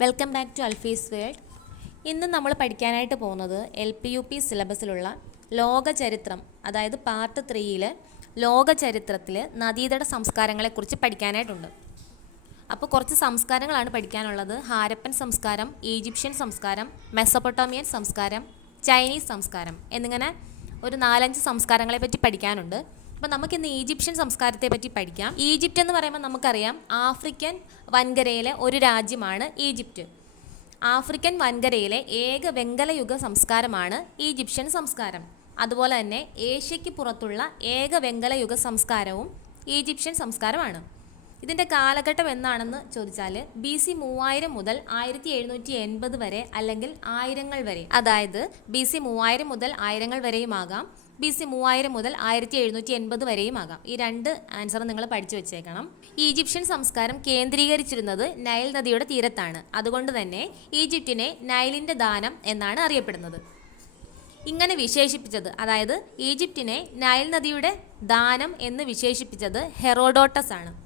Welcome back to Alfi's world ഇന്ന് നമ്മൾ പഠിക്കാനായിട്ട് പോകുന്നത് എൽ പി യു പി സിലബസിലുള്ള ലോകചരിത്രം അതായത് പാർട്ട് ത്രീയിൽ ലോകചരിത്രത്തിൽ നദീതട സംസ്കാരങ്ങളെക്കുറിച്ച് പഠിക്കാനായിട്ടുണ്ട്. അപ്പോൾ കുറച്ച് സംസ്കാരങ്ങളാണ് പഠിക്കാനുള്ളത്. ഹാരപ്പൻ സംസ്കാരം ഈജിപ്ഷ്യൻ സംസ്കാരം മെസ്സപ്പൊട്ടോമിയൻ സംസ്കാരം ചൈനീസ് സംസ്കാരം എന്നിങ്ങനെ ഒരു നാലഞ്ച് സംസ്കാരങ്ങളെ പറ്റി പഠിക്കാനുണ്ട്. അപ്പോൾ നമുക്കിന്ന് ഈജിപ്ഷ്യൻ സംസ്കാരത്തെ പറ്റി പഠിക്കാം. ഈജിപ്റ്റ് എന്ന് പറയുമ്പോൾ നമുക്കറിയാം ആഫ്രിക്കൻ വൻകരയിലെ ഒരു രാജ്യമാണ് ഈജിപ്റ്റ്. ആഫ്രിക്കൻ വൻകരയിലെ ഏക വെങ്കലയുഗ സംസ്കാരമാണ് ഈജിപ്ഷ്യൻ സംസ്കാരം. അതുപോലെ തന്നെ ഏഷ്യയ്ക്ക് പുറത്തുള്ള ഏക വെങ്കലയുഗ സംസ്കാരവും ഈജിപ്ഷ്യൻ സംസ്കാരമാണ്. ഇതിന്റെ കാലഘട്ടം എന്നാണെന്ന് ചോദിച്ചാൽ ബി സി മൂവായിരം മുതൽ ആയിരത്തി എഴുന്നൂറ്റി എൺപത് വരെ അല്ലെങ്കിൽ ആയിരങ്ങൾ വരെ. അതായത് ബി സി മൂവായിരം മുതൽ ആയിരങ്ങൾ വരെയും ആകാം ബി സി മൂവായിരം മുതൽ ആയിരത്തി എഴുന്നൂറ്റി എൺപത് വരെയും ആകാം ഈ രണ്ട് ആൻസർ നിങ്ങൾ പഠിച്ചു വെച്ചേക്കണം. ഈജിപ്ഷ്യൻ സംസ്കാരം കേന്ദ്രീകരിച്ചിരുന്നത് നൈൽ നദിയുടെ തീരത്താണ്. അതുകൊണ്ട് തന്നെ ഈജിപ്റ്റിനെ നൈലിന്റെ ദാനം എന്നാണ് അറിയപ്പെടുന്നത്. ഇങ്ങനെ വിശേഷിപ്പിച്ചത് അതായത് ഈജിപ്റ്റിനെ നൈൽ നദിയുടെ ദാനം എന്ന് വിശേഷിപ്പിച്ചത് ഹെറോഡോട്ടസ് ആണ്.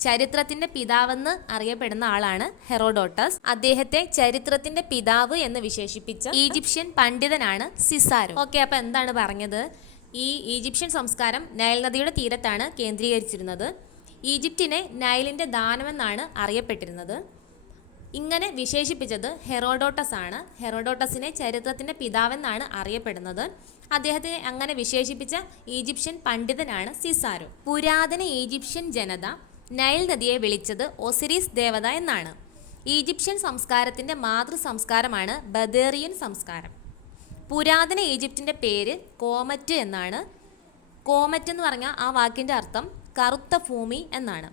ചരിത്രത്തിന്റെ പിതാവെന്ന് അറിയപ്പെടുന്ന ആളാണ് ഹെറോഡോട്ടസ്. അദ്ദേഹത്തെ ചരിത്രത്തിന്റെ പിതാവ് എന്ന് വിശേഷിപ്പിച്ച ഈജിപ്ഷ്യൻ പണ്ഡിതനാണ് സിസാരോ. ഓക്കെ അപ്പൊ എന്താണ് പറഞ്ഞത്? ഈ ഈജിപ്ഷ്യൻ സംസ്കാരം നൈൽ നദിയുടെ തീരത്താണ് കേന്ദ്രീകരിച്ചിരുന്നത്. ഈജിപ്തിനെ നൈലിന്റെ ദാനമെന്നാണ് അറിയപ്പെട്ടിരുന്നത്. ഇങ്ങനെ വിശേഷിപ്പിച്ചത് ഹെറോഡോട്ടസ് ആണ്. ഹെറോഡോട്ടസിനെ ചരിത്രത്തിന്റെ പിതാവെന്നാണ് അറിയപ്പെടുന്നത്. അദ്ദേഹത്തെ അങ്ങനെ വിശേഷിപ്പിച്ച ഈജിപ്ഷ്യൻ പണ്ഡിതനാണ് സിസാരോ. പുരാതന ഈജിപ്ഷ്യൻ ജനത നൈൽ നദിയെ വിളിച്ചത് ഒസിരീസ് ദേവത എന്നാണ്. ഈജിപ്ഷ്യൻ സംസ്കാരത്തിന്റെ മാതൃ സംസ്കാരമാണ് ബദേറിയൻ സംസ്കാരം. പുരാതന ഈജിപ്തിന്റെ പേര് കോമറ്റ് എന്നാണ്. കോമറ്റ് എന്ന് പറഞ്ഞാൽ ആ വാക്കിന്റെ അർത്ഥം കറുത്ത ഭൂമി എന്നാണ്.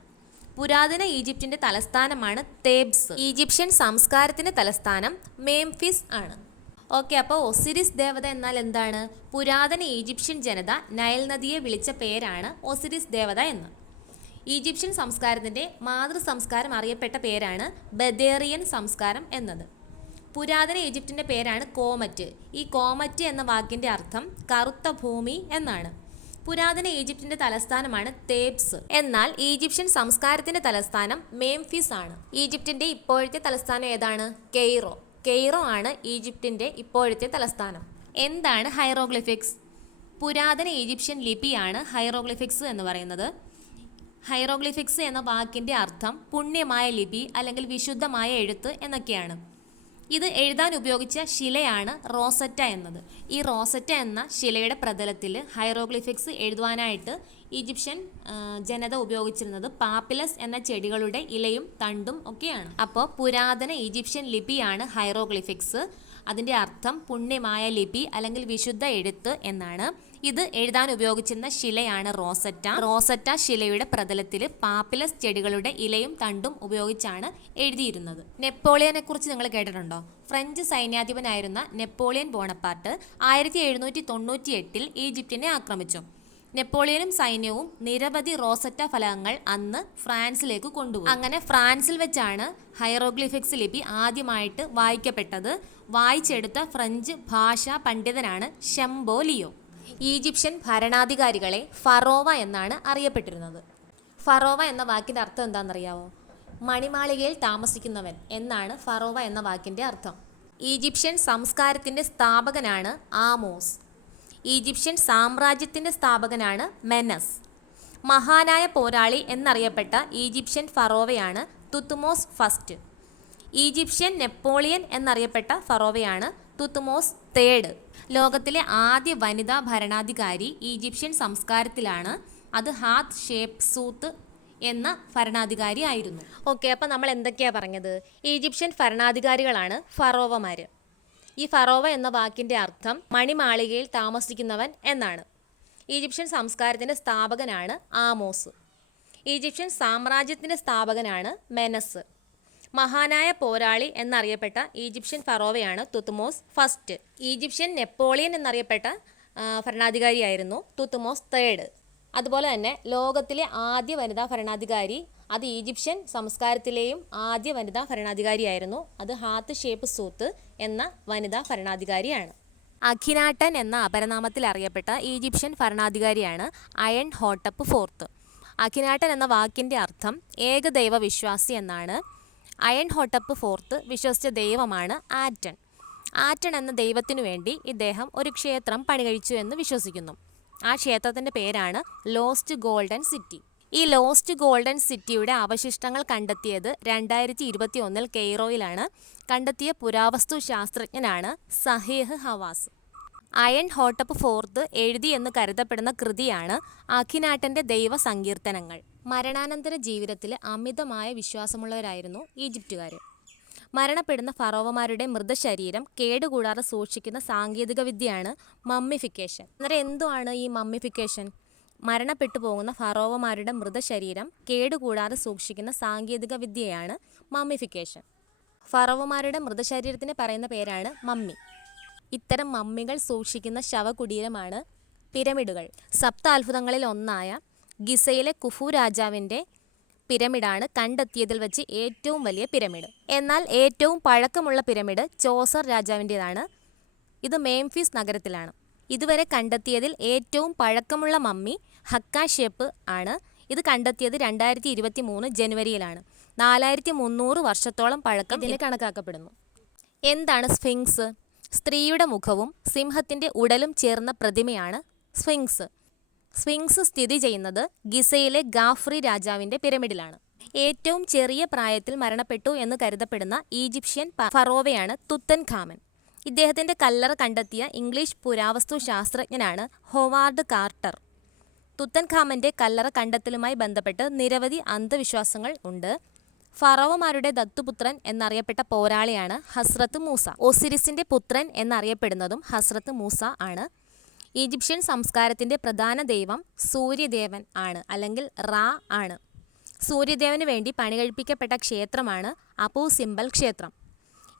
പുരാതന ഈജിപ്തിന്റെ തലസ്ഥാനമാണ് തേബ്സ്. ഈജിപ്ഷ്യൻ സംസ്കാരത്തിന്റെ തലസ്ഥാനം മേംഫിസ് ആണ്. ഓക്കെ അപ്പോൾ ഒസിരിസ് ദേവത എന്നാൽ എന്താണ്? പുരാതന ഈജിപ്ഷ്യൻ ജനത നൈൽ നദിയെ വിളിച്ച പേരാണ് ഒസിരിസ് ദേവത എന്ന്. ഈജിപ്ഷ്യൻ സംസ്കാരത്തിന്റെ മാതൃ സംസ്കാരം അറിയപ്പെട്ട പേരാണ് ബദേറിയൻ സംസ്കാരം എന്നത്. പുരാതന ഈജിപ്റ്റിന്റെ പേരാണ് കോമറ്റ്. ഈ കോമറ്റ് എന്ന വാക്കിന്റെ അർത്ഥം കറുത്ത ഭൂമി എന്നാണ്. പുരാതന ഈജിപ്തിന്റെ തലസ്ഥാനമാണ് തേബ്സ്. എന്നാൽ ഈജിപ്ഷ്യൻ സംസ്കാരത്തിന്റെ തലസ്ഥാനം മേംഫിസ് ആണ്. ഈജിപ്തിന്റെ ഇപ്പോഴത്തെ തലസ്ഥാനം ഏതാണ്? കെയ്റോ. കെയ്റോ ആണ് ഈജിപ്തിന്റെ ഇപ്പോഴത്തെ തലസ്ഥാനം. എന്താണ് ഹൈറോഗ്ലിഫിക്സ് പുരാതന ഈജിപ്ഷ്യൻ ലിപിയാണ് ഹൈറോഗ്ലിഫിക്സ് എന്ന് പറയുന്നത്. ഹൈറോഗ്ലിഫിക്സ് എന്ന വാക്കിന്റെ അർത്ഥം പുണ്യമായ ലിപി അല്ലെങ്കിൽ വിശുദ്ധമായ എഴുത്ത് എന്നൊക്കെയാണ്. ഇത് എഴുതാൻ ഉപയോഗിച്ച ശിലയാണ് റോസറ്റ എന്നത്. ഈ റോസറ്റ എന്ന ശിലയുടെ പ്രതലത്തിൽ ഹൈറോഗ്ലിഫിക്സ് എഴുതുവാനായിട്ട് ഈജിപ്ഷ്യൻ ജനത ഉപയോഗിച്ചിരുന്നത് പാപ്പിലസ് എന്ന ചെടികളുടെ ഇലയും തണ്ടും ഒക്കെയാണ്. അപ്പോൾ പുരാതന ഈജിപ്ഷ്യൻ ലിപിയാണ് ഹൈറോഗ്ലിഫിക്സ് അതിന്റെ അർത്ഥം പുണ്യമായ ലിപി അല്ലെങ്കിൽ വിശുദ്ധ എഴുത്ത് എന്നാണ്. ഇത് എഴുതാൻ ഉപയോഗിച്ചിരുന്ന ശിലയാണ് റോസറ്റ. റോസറ്റ ശിലയുടെ പ്രതലത്തിൽ പാപ്പിലസ് ചെടികളുടെ ഇലയും തണ്ടും ഉപയോഗിച്ചാണ് എഴുതിയിരുന്നത്. നെപ്പോളിയനെ കുറിച്ച് നിങ്ങൾ കേട്ടിട്ടുണ്ടോ? ഫ്രഞ്ച് സൈന്യാധിപനായിരുന്ന നെപ്പോളിയൻ ബോണപ്പാർട്ട് ആയിരത്തി എഴുന്നൂറ്റി തൊണ്ണൂറ്റി എട്ടിൽ ഈജിപ്തിനെ ആക്രമിച്ചു. നെപ്പോളിയനും സൈന്യവും നിരവധി റോസറ്റ ഫലകങ്ങൾ അന്ന് ഫ്രാൻസിലേക്ക് കൊണ്ടുപോയി. അങ്ങനെ ഫ്രാൻസിൽ വെച്ചാണ് ഹൈറോഗ്ലിഫിക്സ് ലിപി ആദ്യമായിട്ട് വായിക്കപ്പെട്ടത്. വായിച്ചെടുത്ത ഫ്രഞ്ച് ഭാഷാ പണ്ഡിതനാണ് ഷംബോ ലിയോ. ഈജിപ്ഷ്യൻ ഭരണാധികാരികളെ ഫറോവ എന്നാണ് അറിയപ്പെട്ടിരുന്നത്. ഫറോവ എന്ന വാക്കിന്റെ അർത്ഥം എന്താണെന്നറിയാവോ? മണിമാളികയിൽ താമസിക്കുന്നവൻ എന്നാണ് ഫറോവ എന്ന വാക്കിന്റെ അർത്ഥം. ഈജിപ്ഷ്യൻ സംസ്കാരത്തിന്റെ സ്ഥാപകനാണ് ആമോസ്. ഈജിപ്ഷ്യൻ സാമ്രാജ്യത്തിന്റെ സ്ഥാപകനാണ് മെനസ്. മഹാനായ പോരാളി എന്നറിയപ്പെട്ട ഈജിപ്ഷ്യൻ ഫറോവയാണ് തുത്തുമോസ് ഫസ്റ്റ്. ഈജിപ്ഷ്യൻ നെപ്പോളിയൻ എന്നറിയപ്പെട്ട ഫറോവയാണ് തുത്തുമോസ് തേർഡ്. ലോകത്തിലെ ആദ്യ വനിതാ ഭരണാധികാരി ഈജിപ്ഷ്യൻ സംസ്കാരത്തിലാണ്. അത് ഹാത്ത് ഷേപ്പ് സൂത്ത് എന്ന ഭരണാധികാരി ആയിരുന്നു. ഓക്കെ അപ്പം നമ്മൾ എന്തൊക്കെയാണ് പറഞ്ഞത്? ഈജിപ്ഷ്യൻ ഭരണാധികാരികളാണ് ഫറോവമാർ ഈ ഫറോവ എന്ന വാക്കിന്റെ അർത്ഥം മണിമാളികയിൽ താമസിക്കുന്നവൻ എന്നാണ്. ഈജിപ്ഷ്യൻ സംസ്കാരത്തിന്റെ സ്ഥാപകനാണ് ആമോസ്. ഈജിപ്ഷ്യൻ സാമ്രാജ്യത്തിന്റെ സ്ഥാപകനാണ് മെനസ്. മഹാനായ പോരാളി എന്നറിയപ്പെട്ട ഈജിപ്ഷ്യൻ ഫറോവയാണ് തുത്തുമോസ് ഫസ്റ്റ്. ഈജിപ്ഷ്യൻ നെപ്പോളിയൻ എന്നറിയപ്പെട്ട ഭരണാധികാരിയായിരുന്നു തുത്തുമോസ് തേർഡ്. അതുപോലെ തന്നെ ലോകത്തിലെ ആദ്യ വനിതാ ഭരണാധികാരി അത് ഈജിപ്ഷ്യൻ സംസ്കാരത്തിലെയും ആദ്യ വനിതാ ഭരണാധികാരിയായിരുന്നു. അത് ഹാത്ത് ഷേപ്പ് സൂത്ത് എന്ന വനിതാ ഭരണാധികാരിയാണ്. അഖിനാട്ടൻ എന്ന അപരനാമത്തിൽ അറിയപ്പെട്ട ഈജിപ്ഷ്യൻ ഭരണാധികാരിയാണ് അയൺ ഹോട്ടപ്പ് ഫോർത്ത്. അഖിനാട്ടൻ എന്ന വാക്കിന്റെ അർത്ഥം ഏകദൈവ വിശ്വാസി എന്നാണ്. അയൺ ഹോട്ടപ്പ് ഫോർത്ത് വിശ്വസിച്ച ദൈവമാണ് ആറ്റൺ. ആറ്റൺ എന്ന ദൈവത്തിനു വേണ്ടി ഇദ്ദേഹം ഒരു ക്ഷേത്രം പണികഴിച്ചു എന്ന് വിശ്വസിക്കുന്നു. ആ ക്ഷേത്രത്തിന്റെ പേരാണ് ലോസ്റ്റ് ഗോൾഡൻ സിറ്റി. ഈ ലോസ്റ്റ് ഗോൾഡൻ സിറ്റിയുടെ അവശിഷ്ടങ്ങൾ കണ്ടെത്തിയത് രണ്ടായിരത്തി ഇരുപത്തി ഒന്നിൽ കെയ്റോയിലാണ്. കണ്ടെത്തിയ പുരാവസ്തു ശാസ്ത്രജ്ഞനാണ് സഹേഹ് ഹവാസ്. അയൺ ഹോട്ടപ്പ് ഫോർത്ത് എഴുതി എന്ന് കരുതപ്പെടുന്ന കൃതിയാണ് അഖിനാട്ടന്റെ ദൈവ സങ്കീർത്തനങ്ങൾ മരണാനന്തര ജീവിതത്തിൽ അമിതമായ വിശ്വാസമുള്ളവരായിരുന്നു ഈജിപ്തുകാർ. മരണപ്പെടുന്ന ഫറോവമാരുടെ മൃതശരീരം കേടുകൂടാതെ സൂക്ഷിക്കുന്ന സാങ്കേതിക വിദ്യയാണ് മമ്മിഫിക്കേഷൻ. അന്നേരം എന്തുവാണ് ഈ മമ്മിഫിക്കേഷൻ? മരണപ്പെട്ടു പോകുന്ന ഫറോവമാരുടെ മൃതശരീരം കേടുകൂടാതെ സൂക്ഷിക്കുന്ന സാങ്കേതിക വിദ്യയാണ് മമ്മിഫിക്കേഷൻ. ഫറോവമാരുടെ മൃതശരീരത്തിന് പറയുന്ന പേരാണ് മമ്മി. ഇത്തരം മമ്മികൾ സൂക്ഷിക്കുന്ന ശവകുടീരമാണ് പിരമിഡുകൾ. സപ്ത അത്ഭുതങ്ങളിൽ ഒന്നായ ഗിസയിലെ കുഫു രാജാവിന്റെ പിരമിഡാണ് കണ്ടെത്തിയതിൽ വെച്ച് ഏറ്റവും വലിയ പിരമിഡ്. എന്നാൽ ഏറ്റവും പഴക്കമുള്ള പിരമിഡ് ചോസർ രാജാവിന്റേതാണ്. ഇത് മേംഫിസ് നഗരത്തിലാണ്. ഇതുവരെ കണ്ടെത്തിയതിൽ ഏറ്റവും പഴക്കമുള്ള മമ്മി ഹക്ക ഷേപ്പ് ആണ്. ഇത് കണ്ടെത്തിയത് രണ്ടായിരത്തി ഇരുപത്തി മൂന്ന് ജനുവരിയിലാണ്. നാലായിരത്തി മുന്നൂറ് വർഷത്തോളം പഴക്കം ഇതിന് കണക്കാക്കപ്പെടുന്നു. എന്താണ് സ്ഫിങ്സ്? സ്ത്രീയുടെ മുഖവും സിംഹത്തിന്റെ ഉടലും ചേർന്ന പ്രതിമയാണ് സ്വിങ്സ് സ്വിങ്സ് സ്ഥിതി ചെയ്യുന്നത് ഗിസയിലെ ഗാഫ്രി രാജാവിന്റെ പിരമിഡിലാണ്. ഏറ്റവും ചെറിയ പ്രായത്തിൽ മരണപ്പെട്ടു എന്ന് കരുതപ്പെടുന്ന ഈജിപ്ഷ്യൻ ഫറോവയാണ് തുത്തൻ ഖാമൻ ഇദ്ദേഹത്തിന്റെ കല്ലറ കണ്ടെത്തിയ ഇംഗ്ലീഷ് പുരാവസ്തു ശാസ്ത്രജ്ഞനാണ് ഹോവാർഡ് കാർട്ടർ. തുത്തൻ ഖാമന്റെ കല്ലറ കണ്ടെത്തലുമായി ബന്ധപ്പെട്ട് നിരവധി അന്ധവിശ്വാസങ്ങൾ ഉണ്ട്. ഫറവമാരുടെ ദത്തുപുത്രൻ എന്നറിയപ്പെട്ട പോരാളിയാണ് ഹസ്രത്ത് മൂസ. ഒസിരിസിന്റെ പുത്രൻ എന്നറിയപ്പെടുന്നതും ഹസ്രത്ത് മൂസ ആണ്. ഈജിപ്ഷ്യൻ സംസ്കാരത്തിന്റെ പ്രധാന ദൈവം സൂര്യദേവൻ ആണ് അല്ലെങ്കിൽ റാ ആണ്. സൂര്യദേവന് വേണ്ടി പണികഴിപ്പിക്കപ്പെട്ട ക്ഷേത്രമാണ് അപൂ സിംബൽ ക്ഷേത്രം.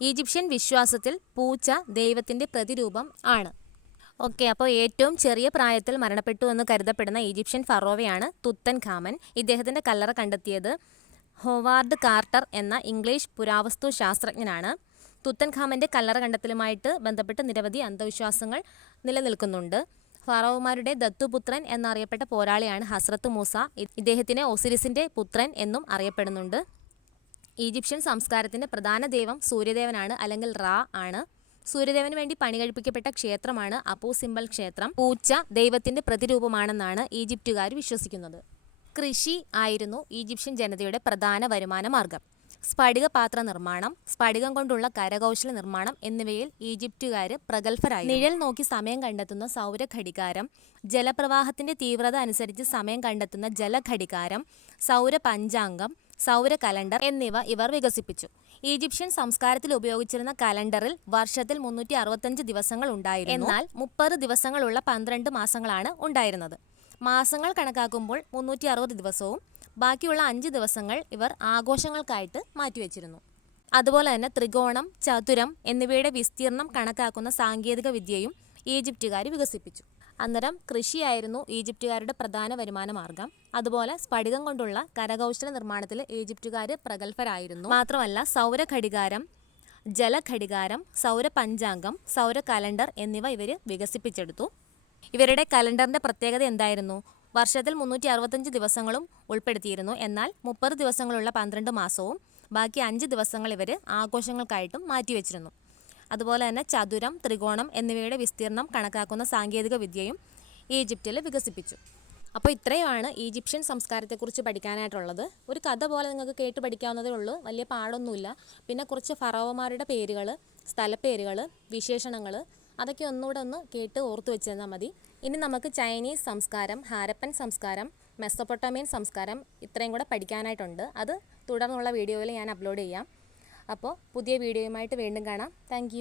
ഈജിപ്ഷ്യൻ വിശ്വാസത്തിൽ പൂച്ച ദൈവത്തിന്റെ പ്രതിരൂപം ആണ്. ഓക്കെ അപ്പോൾ ഏറ്റവും ചെറിയ പ്രായത്തിൽ മരണപ്പെട്ടു എന്ന് കരുതപ്പെടുന്ന ഈജിപ്ഷ്യൻ ഫറോവയാണ് തുത്തൻ ഖാമൻ ഇദ്ദേഹത്തിന്റെ കല്ലറ കണ്ടെത്തിയത് ഹോവാർഡ് കാർട്ടർ എന്ന ഇംഗ്ലീഷ് പുരാവസ്തു ശാസ്ത്രജ്ഞനാണ്. തുത്തൻഖാമന്റെ കല്ലറ കണ്ടെത്തലുമായിട്ട് ബന്ധപ്പെട്ട് നിരവധി അന്ധവിശ്വാസങ്ങൾ നിലനിൽക്കുന്നുണ്ട്. ഫറോവുമാരുടെ ദത്തുപുത്രൻ എന്നറിയപ്പെട്ട പോരാളിയാണ് ഹസ്രത്ത് മൂസ. ഇദ്ദേഹത്തിന് ഒസിരിസിന്റെ പുത്രൻ എന്നും അറിയപ്പെടുന്നുണ്ട്. ഈജിപ്ഷ്യൻ സംസ്കാരത്തിന്റെ പ്രധാന ദൈവം സൂര്യദേവനാണ് അല്ലെങ്കിൽ റാ ആണ്. സൂര്യദേവന് വേണ്ടി പണികഴിപ്പിക്കപ്പെട്ട ക്ഷേത്രമാണ് അപ്പൂ സിംബൽ ക്ഷേത്രം. പൂച്ച ദൈവത്തിന്റെ പ്രതിരൂപമാണെന്നാണ് ഈജിപ്തുകാർ വിശ്വസിക്കുന്നത്. കൃഷി ആയിരുന്നു ഈജിപ്ഷ്യൻ ജനതയുടെ പ്രധാന വരുമാന മാർഗം. സ്ഫടിക പാത്ര നിർമ്മാണം സ്ഫടികം കൊണ്ടുള്ള കരകൗശല നിർമ്മാണം എന്നിവയിൽ ഈജിപ്തുകാർ പ്രഗത്ഭരായി നിഴൽ നോക്കി സമയം കണ്ടെത്തുന്ന സൗരഘടികാരം ജലപ്രവാഹത്തിന്റെ തീവ്രത അനുസരിച്ച് സമയം കണ്ടെത്തുന്ന ജലഘടികാരം സൗര പഞ്ചാംഗം സൗര കലണ്ടർ എന്നിവ ഇവർ വികസിപ്പിച്ചു. ഈജിപ്ഷ്യൻ സംസ്കാരത്തിൽ ഉപയോഗിച്ചിരുന്ന കലണ്ടറിൽ വർഷത്തിൽ മുന്നൂറ്റി അറുപത്തഞ്ച് ദിവസങ്ങൾ ഉണ്ടായിരുന്നു. എന്നാൽ മുപ്പത് ദിവസങ്ങളുള്ള പന്ത്രണ്ട് മാസങ്ങളാണ് ഉണ്ടായിരുന്നത്. മാസങ്ങൾ കണക്കാക്കുമ്പോൾ മുന്നൂറ്റി അറുപത് ദിവസവും ബാക്കിയുള്ള അഞ്ച് ദിവസങ്ങൾ ഇവർ ആഘോഷങ്ങൾക്കായിട്ട് മാറ്റിവെച്ചിരുന്നു. അതുപോലെ തന്നെ ത്രികോണം ചതുരം എന്നിവയുടെ വിസ്തീർണം കണക്കാക്കുന്ന സാങ്കേതിക വിദ്യയും ഈജിപ്തുകാർ വികസിപ്പിച്ചു. അന്നേരം കൃഷിയായിരുന്നു ഈജിപ്തുകാരുടെ പ്രധാന വരുമാന മാർഗം അതുപോലെ സ്ഫടികം കൊണ്ടുള്ള കരകൗശല നിർമ്മാണത്തിൽ ഈജിപ്തുകാർ പ്രഗത്ഭരായിരുന്നു. മാത്രമല്ല സൗരഘടികാരം ജലഘടികാരം സൗര പഞ്ചാംഗം സൗര കലണ്ടർ എന്നിവ ഇവർ വികസിപ്പിച്ചെടുത്തു. ഇവരുടെ കലണ്ടറിന്റെ പ്രത്യേകത എന്തായിരുന്നു? വർഷത്തിൽ മുന്നൂറ്റി അറുപത്തഞ്ച് ദിവസങ്ങളും ഉൾപ്പെടുത്തിയിരുന്നു. എന്നാൽ മുപ്പത് ദിവസങ്ങളുള്ള പന്ത്രണ്ട് മാസവും ബാക്കി അഞ്ച് ദിവസങ്ങൾ ഇവർ ആഘോഷങ്ങൾക്കായിട്ടും മാറ്റിവെച്ചിരുന്നു. അതുപോലെ തന്നെ ചതുരം ത്രികോണം എന്നിവയുടെ വിസ്തീർണം കണക്കാക്കുന്ന സാങ്കേതിക വിദ്യയും ഈജിപ്തിൽ വികസിപ്പിച്ചു. അപ്പോൾ ഇത്രയുമാണ് ഈജിപ്ഷ്യൻ സംസ്കാരത്തെക്കുറിച്ച് പഠിക്കാനായിട്ടുള്ളത്. ഒരു കഥ പോലെ നിങ്ങൾക്ക് കേട്ട് പഠിക്കാവുന്നതേ ഉള്ളൂ. വലിയ പാടൊന്നുമില്ല. പിന്നെ കുറച്ച് ഫറോവമാരുടെ പേരുകൾ സ്ഥലപ്പേരുകൾ വിശേഷണങ്ങൾ അതൊക്കെ ഒന്നുകൂടെ ഒന്ന് കേട്ട് ഓർത്ത് വെച്ചിരുന്നാൽ മതി. ഇനി നമുക്ക് ചൈനീസ് സംസ്കാരം ഹാരപ്പൻ സംസ്കാരം മെസ്സപ്പൊട്ടോമിയൻ സംസ്കാരം ഇത്രയും കൂടെ പഠിക്കാനായിട്ടുണ്ട്. അത് തുടർന്നുള്ള വീഡിയോയിൽ ഞാൻ അപ്ലോഡ് ചെയ്യാം. അപ്പോൾ പുതിയ വീഡിയോയുമായിട്ട് വീണ്ടും കാണാം. താങ്ക്